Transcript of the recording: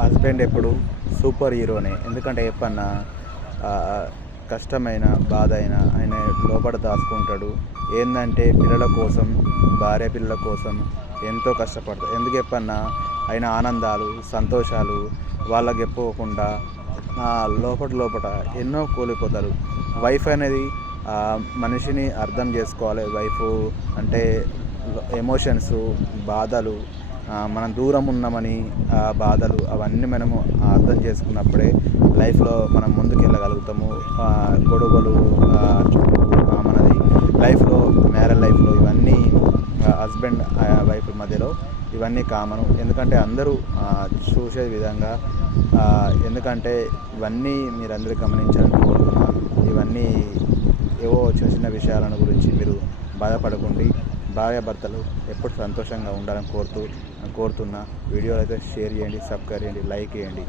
Husband ఎప్పుడు super హీరోనే. ఎందుకంటే ఎప్పన్నా కష్టమైన బాధ అయినా ఆయన లోపల దాచుకుంటాడు. ఏంటంటే పిల్లల కోసం భార్య పిల్లల కోసం ఎంతో కష్టపడతాడు. ఎందుకు ఎప్పుడన్నా ఆయన ఆనందాలు సంతోషాలు వాళ్ళకి చెప్పుకోకుండా లోపల లోపల ఎన్నో కోల్పోతారు. వైఫ్ అనేది మనిషిని అర్థం చేసుకోవాలి. వైఫ్ అంటే ఎమోషన్స్ బాధలు మనం దూరం ఉన్నామని ఆ బాధలు అవన్నీ మనము అర్థం చేసుకున్నప్పుడే లైఫ్లో మనం ముందుకెళ్ళగలుగుతాము గొడవలు మనది లైఫ్లో మ్యారేజ్ లైఫ్లో ఇవన్నీ హస్బెండ్ వైఫ్ మధ్యలో ఇవన్నీ కామను. ఎందుకంటే అందరూ చూసే విధంగా ఎందుకంటే ఇవన్నీ మీరందరూ గమనించాలని కోరుతున్నా ఇవన్నీ ఏవో చిన్న చిన్న విషయాలను గురించి మీరు బాధపడకండి. భార్యాభర్తలు ఎప్పుడు సంతోషంగా ఉండాలని కోరుతూ కోరుతున్నా వీడియోలు అయితే షేర్ చేయండి సబ్స్క్రైబ్ చేయండి లైక్ చేయండి.